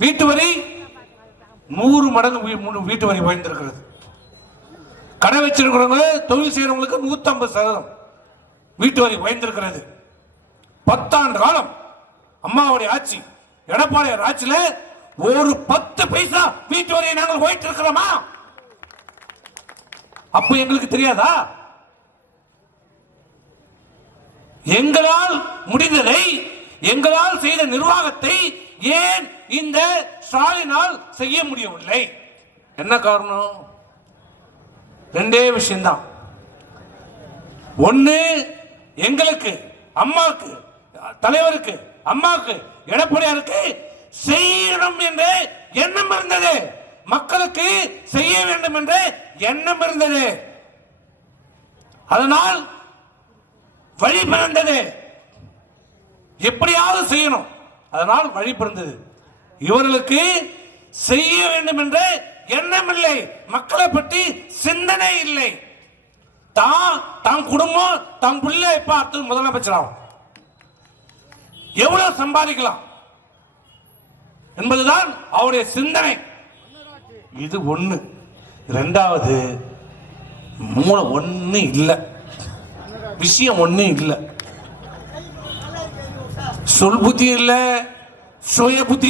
வீட்டு வரி நூறு மடங்கு வீ- வீட்டு வரி உயர்ந்திருக்கிறது. கடை வச்சிருக்கிறவங்க தொழில் செய்யறவங்களுக்கு நூத்தம்பது சதவீதம் வீட்டு வரி உயர்ந்திருக்கிறது. பத்தாண்டு காலம் அம்மாவுடைய ஆட்சி எடப்பாடியார் ஆட்சியில் ஒரு பத்து பைசா வீட்டு வரியை நாங்கள் போயிட்டு இருக்கிறோமா அப்ப எங்களுக்கு தெரியாதா? எங்களால் முடிந்ததை எங்களால் செய்த நிர்வாகத்தை ஏன் இந்த ஸ்டாலினால் செய்ய முடியவில்லை. என்ன காரணம்? ரெண்டே விஷயம்தான். ஒண்ணு எங்களுக்கு அம்மாவுக்கு தலைவருக்கு அம்மாவுக்கு எடப்பாடியாருக்கு செய்யணும் என்ற எண்ணம் இருந்தது. மக்களுக்கு செய்ய வேண்டும் என்ற எண்ணம் இருந்தது. அதனால் வழி பிறந்தது. எப்படியாவது செய்யணும். அதனால் வழி பிறந்தது. இவர்களுக்கு செய்ய வேண்டும் என்ற எண்ணம் இல்லை. மக்களை பற்றி சிந்தனை இல்லை. தான் தன் குடும்பம் தன் பிள்ளை பார்த்து முதலமைச்சராகும். எவ்வளவு சம்பாதிக்கலாம் என்பதுதான் அவருடைய சிந்தனை. இது ஒண்ணு. ரெண்டாவது மூளை ஒண்ணு இல்லை. விஷயம் ஒண்ணும் இல்லை. சொல் புத்தி இல்லை. Şoya bu